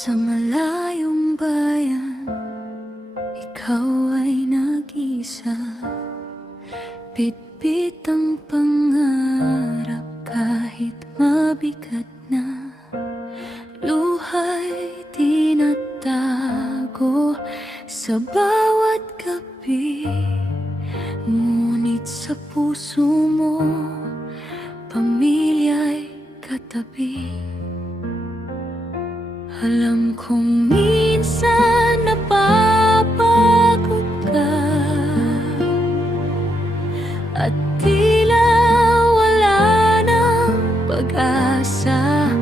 Sa malayong bayan, ikaw ay nag-isa. Bitbit ang pangarap kahit mabigat na. Luha'y tinatago sa bawat gabi. Ngunit sa puso mo, pamilya'y katabi. Alam kong minsan napapagod ka at tila wala ng pag-asa.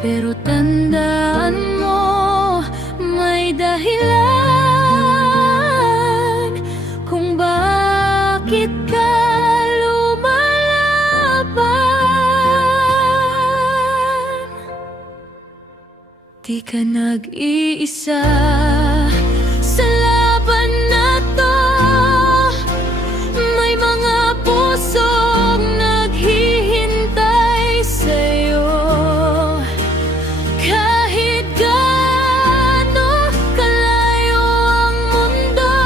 Pero tandaan mo, may dahilan kung bakit ka lumalaban. Di ka nag-iisa sa laban na to. May mga pusong naghihintay sa'yo. Kahit gaano kalayo ang mundo,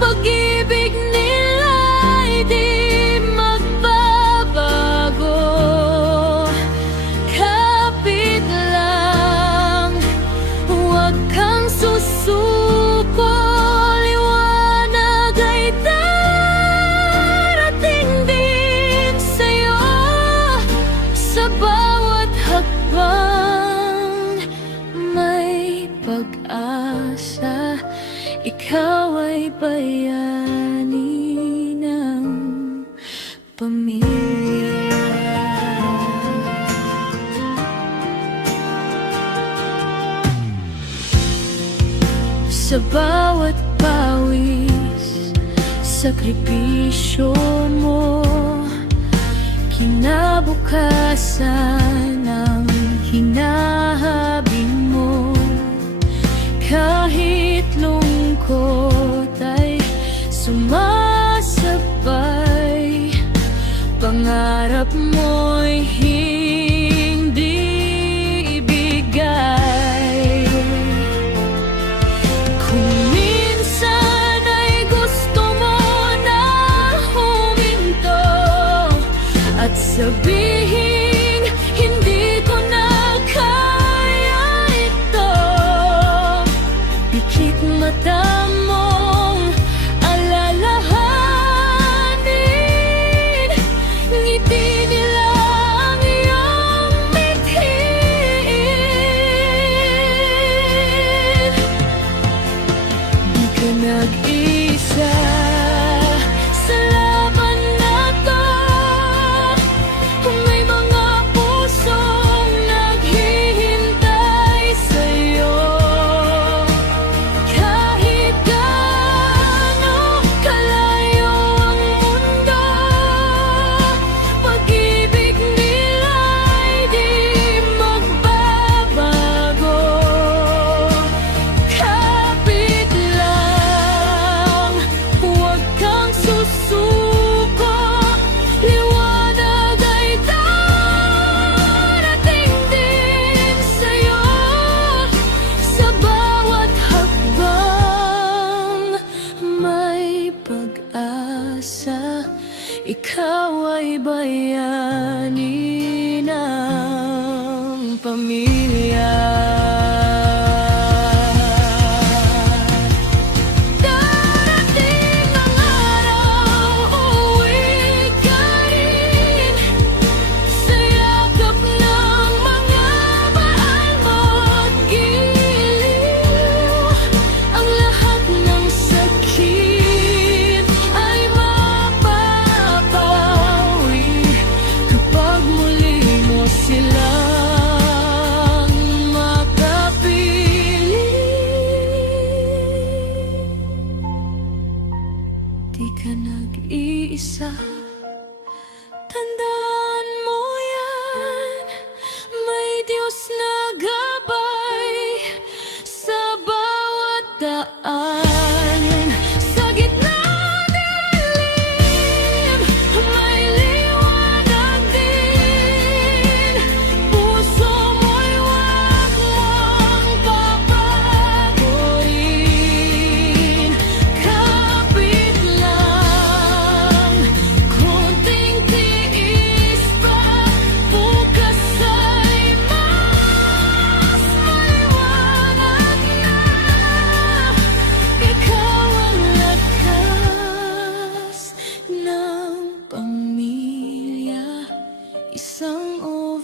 pag-ibig nila'y di magbabago. Kapit lang, huwag kang susuko. Liwanag ay darating din sa'yo. Sa bawat hakbang may pag-asa. Ikaw ay bayani ng pamilya. Sa bawat pawis, sakripisyo mo, kinabukasan ang hinahabing mo. Kahit lungkot ay sumasabay, pangarap mo'y hindi ibigay. Kung minsan ay gusto mo na huminto at sabihin, hindi ko na kaya,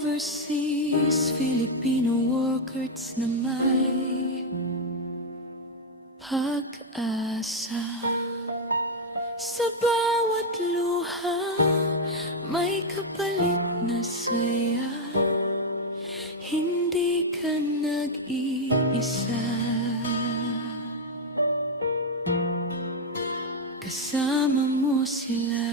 overseas Filipino workers na may pag-asa. Sa bawat luha may kapalit na saya. Hindi ka nag-iisa. Kasama mo sila.